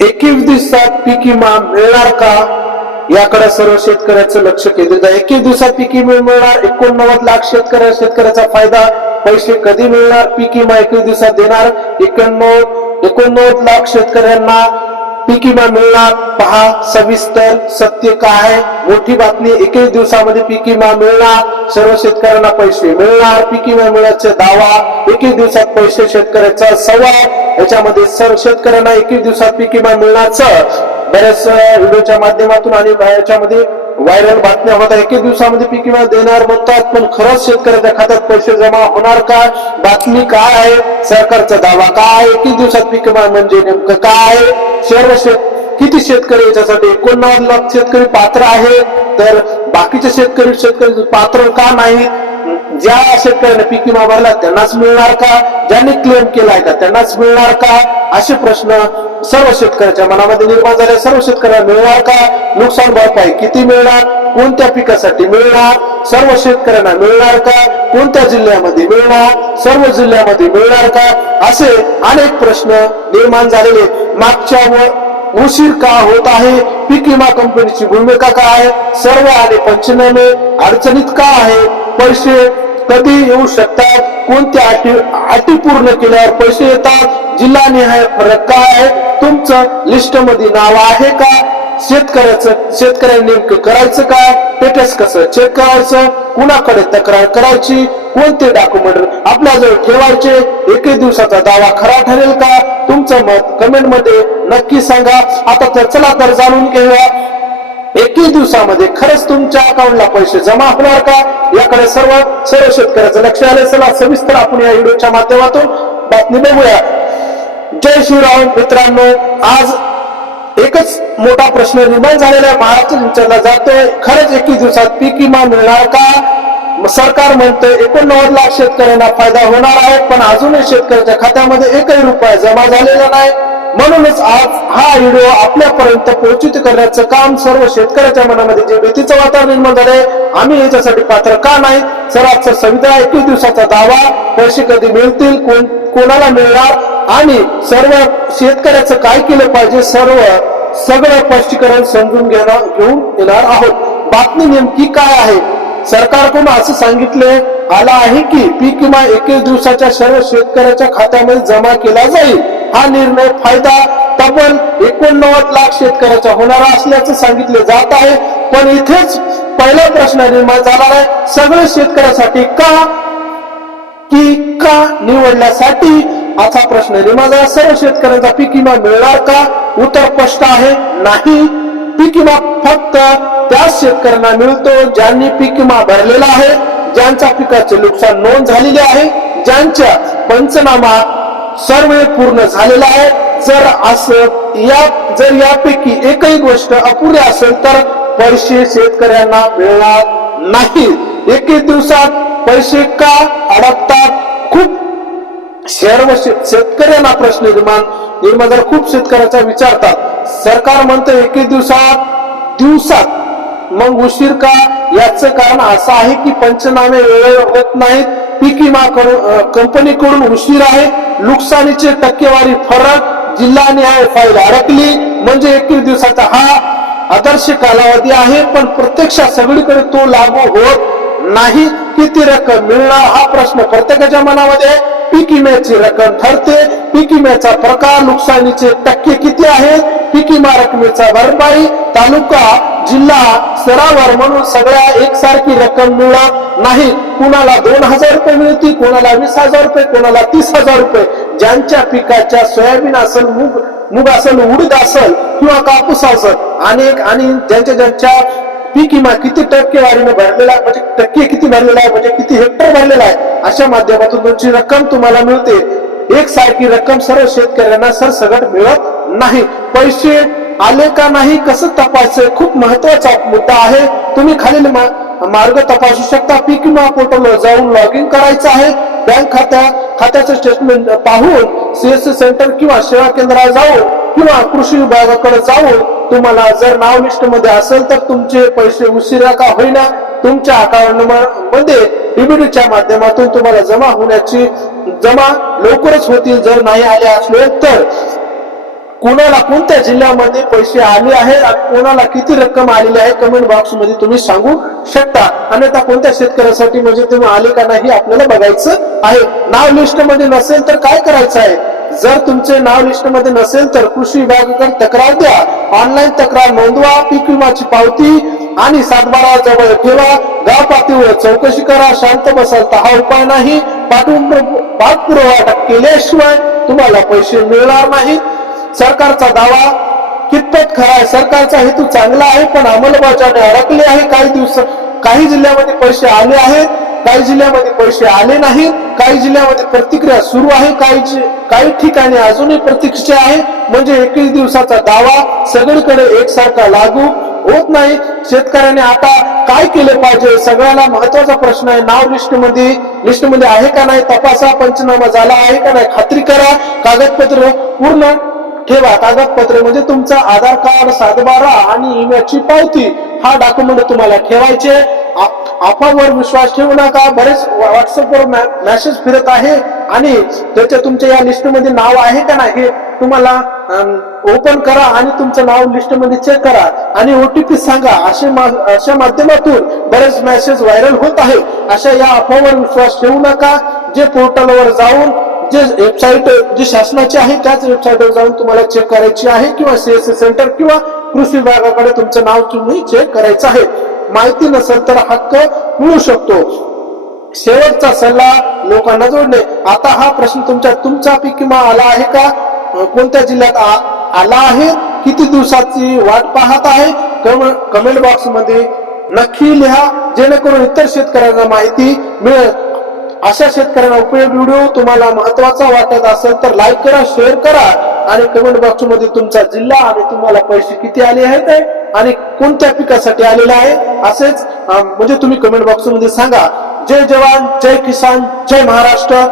21 दिवसात पीक विमा मिळणार का याकडे सर्व शेतकऱ्याचं लक्ष केंद्रित आहे। 21 दिवसात पीक विमा मिळणार, 89 लाख शेतकऱ्याचा फायदा, पैसे कधी मिळणार, पीक विमा 21 दिवसात देणार, 89 लाख शेतकऱ्यांना पीक विमा मिळणार। पहा सविस्तर सत्य काय, मोठी बातमी, 21 दिवसामध्ये पीक विमा मिळणार, सर्व शेतकऱ्यांना पैसे मिळणार, पीक विमा मिळण्याचा दावा, 21 दिवसात पैसे शेतकऱ्याचा संवाद, याच्यामध्ये सर्व शेतकऱ्यांना 21 दिवसात पीक विमा मिळण्याचं बऱ्याच व्हिडिओच्या माध्यमातून आणि याच्यामध्ये व्हायरल बातम्या होता। 21 दिवसामध्ये पीक विमा देणार म्हणतात, पण खरंच शेतकऱ्याच्या खात्यात पैसे जमा होणार का, बातमी काय आहे, सरकारचा दावा काय, 21 दिवसात पीक विमा म्हणजे नेमकं काय, किती शेतकरी याच्यासाठी, 89 लाख शेतकरी पात्र आहे, तर बाकीचे शेतकरी पात्र का नाही, ज्या शेतकऱ्यांनी पीक विमा भरला त्यांनाच मिळणार का, ज्यांनी क्लेम केलाय का त्यांनाच मिळणार का, असे प्रश्न सर्व शेतकऱ्याच्या मनामध्ये निर्माण झाले। सर्व शेतकऱ्यांना मिळणार का, नुकसान भरपाई किती मिळणार, कोणत्या पिकासाठी मिळणार, सर्व शेतकऱ्यांना मिळणार का, कोणत्या जिल्ह्यामध्ये मिळणार, सर्व जिल्ह्यामध्ये मिळणार का, असे अनेक प्रश्न निर्माण झालेले। मागच्या उशीर का होत आहे, पीक विमा कंपनीची भूमिका काय आहे, सर्व आणि पंचनामे अडचणीत का आहे, पैसे कधी येऊ शकतात, कोणत्या अटी पूर्ण केल्यावर पैसे येतात, जिल्हानिहाय फरक काय आहे, तुमचं लिस्ट मध्ये नाव आहे का, शेतकऱ्यांनी नेमकं करायचं काय, स्टेटस कसं चेक करायचं, कुणाकडे तक्रार करायची, कोणते डॉक्युमेंट आपल्याजवळ ठेवायचे, 21 दिवसाचा दावा खरा ठरेल का, तुमचं मत कमेंट मध्ये नक्की सांगा। आता तर चला तर जाणून घेऊया 21 दिवसामध्ये खरंच तुमच्या अकाउंटला पैसे जमा होणार का, याकडे सर्व शेतकऱ्याचं लक्ष आले। चला सविस्तर आपण या व्हिडिओच्या माध्यमातून बातमी बघूया। जय श्रीराम मित्रांनो, आज एकच मोठा प्रश्न निर्माण झालेला आहे, महाराष्ट्र विचारला जातोय, खरंच 21 दिवसात पीक विमा मिळणार का, सरकार म्हणतंय 89 लाख शेतकऱ्यांना फायदा होणार आहे, पण अजूनही शेतकऱ्याच्या खात्यामध्ये एकही रुपया जमा झालेला नाही। म्हणूनच आज हा व्हिडिओ आपल्यापर्यंत पोहोचित करण्याचं काम सर्व शेतकऱ्याच्या मनामध्ये जे भीतीचं वातावरण निर्माण झालंय, आम्ही याच्यासाठी पात्र का नाही, सर्वात संविधान 21 दिवसाचा दावा, पैसे कधी मिळतील, कोणाला मिळणार आणि सर्व शेतकऱ्याचं काय केलं पाहिजे, सगळं स्पष्टीकरण समजून घेऊन येणार आहोत। बातमी नेमकी काय आहे, सरकारकडून असं सांगितले आला आहे की पीक विमा 21 दिवसाच्या सर्व शेतकऱ्याच्या खात्यामध्ये जमा केला जाईल। हा निर्णय फायदा तब्बल 89 लाख शेतकऱ्याचा होणार असल्याचं सांगितले जात आहे, पण इथेच पहिला प्रश्न निर्माण झाला आहे, सगळ्या शेतकऱ्यासाठी का निवडण्यासाठी असा प्रश्न निर्माण झाला। सर्व शेतकऱ्यांचा पीक विमा मिळणार का, उत्तर स्पष्ट आहे, नाही। पीक विमा फक्त त्याच शेतकऱ्यांना मिळतो ज्यांनी पीक विमा भरलेला आहे, ज्यांच्या पिकाचे नुकसान नोंद झालेले आहे, ज्यांच्या पंचनामा सर्वे पूर्ण झालेला आहे। जर यापैकी एकही गोष्ट अपुरी असेल तर पैसे शेतकऱ्यांना मिळणार नाही। 21 दिवसात पैसे का अडकतात, खूप सर्व शेतकऱ्यांना प्रश्न निर्माण खूप शेतकऱ्याचा विचारतात। सरकार म्हणतं 21 दिवसात मग उशीर का, याचं कारण असं आहे की पंचनामे वेळेवर होत नाहीत, पीक विमा कंपनीकडून उशीर आहे, नुकसानीचे टक्केवारी फरक, जिल्हानिहाय फाईल अडकली, म्हणजे 21 दिवसाचा हा आदर्श कालावधी आहे, पण प्रत्यक्षात सगळीकडे तो लागू होत नाही। किती रक्कम मिळणार हा प्रश्न प्रत्येकाच्या मनामध्ये आहे। पीक विम्याची रक्कम ठरते, पीक विम्याचा प्रकार, नुकसानीचे टक्के किती आहेत, पीक विमा रकमेचा भरपाई तालुका जिल्हा स्तरावर म्हणून सगळ्या एकसारखी रक्कम मिळत नाही। कुणाला 2000 रुपये मिळतील, कोणाला 20,000 रुपये, कोणाला 30,000 रुपये, ज्यांच्या पिकाच्या सोयाबीन असेल, मूग असेल, उडीद असेल किंवा कापूस असेल, आणि ज्यांच्या पीक विमा किती टक्केवारीने भरलेला आहे, म्हणजे टक्के किती भरलेला आहे, म्हणजे किती हेक्टर भरलेला आहे, अशा माध्यमातून तुमची रक्कम तुम्हाला मिळते। एकसारखी रक्कम सर्व शेतकऱ्यांना सरसकट मिळत नाही। पैसे आले का नाही कसं तपासायचं, खूप महत्वाचा मुद्दा आहे। तुम्ही खालील मार्ग तपासू शकता। पीक विमा पोर्टलवर जाऊन लॉग इन करायचं आहे, बँक खात्याचं स्टेटमेंट पाहून सीएससी सेंटर किंवा सेवा केंद्रात जाऊन किंवा कृषी विभागाकडे जाऊन तुम्हाला जर नाव लिस्ट मध्ये असेल तर तुमचे पैसे उशिरा का होईना तुमच्या अकाउंट मध्ये डीबीटीच्या माध्यमातून तुम्हाला जमा लवकरच होतील। जर नाही आले असले तर कोणाला कोणत्या जिल्ह्यामध्ये पैसे आले आहेत आणि कोणाला किती रक्कम आलेली आहे कमेंट बॉक्स मध्ये तुम्ही सांगू शकता. अन्यथा कोणत्या शेतकऱ्यासाठी म्हणजे तुम्ही आले का नाही आपल्याला बघायचं आहे. नाव लिस्ट मध्ये नसेल तर काय करायचं आहे, जर तुमचे नाव लिस्ट मध्ये नसेल तर कृषी विभागाकडे तक्रार द्या. ऑनलाईन तक्रार नोंदवा, पीक विमाची पावती आणि 7/12 जवळ ठेवा. गाव पातळीवर चौकशी करा. शांत बसाल तर हा उपाय नाही. पाठपुरावा केल्याशिवाय तुम्हाला पैसे मिळणार नाही. सरकारचा दावा कितपत खरा आहे? सरकारचा हेतू चांगला आहे पण अंमलबजावणी अडकली आहे. काही जिल्ह्यामध्ये पैसे आले आहेत, काही जिल्ह्यामध्ये पैसे आले नाहीत, काही जिल्ह्यामध्ये प्रतिक्रिया सुरू आहे, काही ठिकाणी अजूनही प्रतीक्षा आहे. म्हणजे 21 दिवसाचा दावा सगळीकडे एकसारखा लागू होत नाही. शेतकऱ्याने आता काय केले पाहिजे? सगळ्याला महत्वाचा प्रश्न आहे. नाव लिस्टमध्ये आहे का नाही तपासा. पंचनामा झाला आहे का नाही खात्री करा. कागदपत्र पूर्ण ठेवा. कागदपत्रे म्हणजे तुमचा आधार कार्ड, 7/12 आणि विम्याची पावती हा डॉक्युमेंट तुम्हाला ठेवायचे. अफवावर विश्वास ठेवू नका. बरेच व्हॉट्सअपवर मेसेज फिरत आहे आणि त्याच्या तुमच्या या लिस्टमध्ये नाव आहे का नाही हे तुम्हाला ओपन करा आणि तुमचं नाव लिस्टमध्ये चेक करा आणि ओटीपी सांगा. अशा माध्यमातून बरेच मेसेज व्हायरल होत आहे. अशा या अफवावर विश्वास ठेवू नका. जे पोर्टलवर जाऊन जे वेबसाईट जी शासनाची आहे त्याच वेबसाईटवर जाऊन तुम्हाला चेक करायची आहे किंवा सीएससी सेंटर किंवा कृषी विभागाकडे तुमचं नाव तुम्ही चेक करायचं आहे. माहिती नसेल तर हक्क मिळू शकतो. शेवटचा सल्ला लोकांना जोडणे. आता हा प्रश्न तुमचा पीक विमा आला आहे का? कोणत्या जिल्ह्यात आला आहे? किती दिवसाची वाट पाहत आहे? कमेंट बॉक्स मध्ये नक्की लिहा जेणेकरून इतर शेतकऱ्यांना माहिती मिळेल. अशा शेतकऱ्यांना उपयोगी व्हिडिओ तुम्हाला महत्वाचा वाटत असेल तर लाईक करा, शेअर करा आणि कमेंट बॉक्स मध्ये तुमचा जिल्हा आणि तुम्हाला पैसे किती आले आहेत आणि कोणत्या पिकासाठी आलेले आहे असेच म्हणजे तुम्ही कमेंट बॉक्स मध्ये सांगा. जय जवान, जय किसान, जय महाराष्ट्र.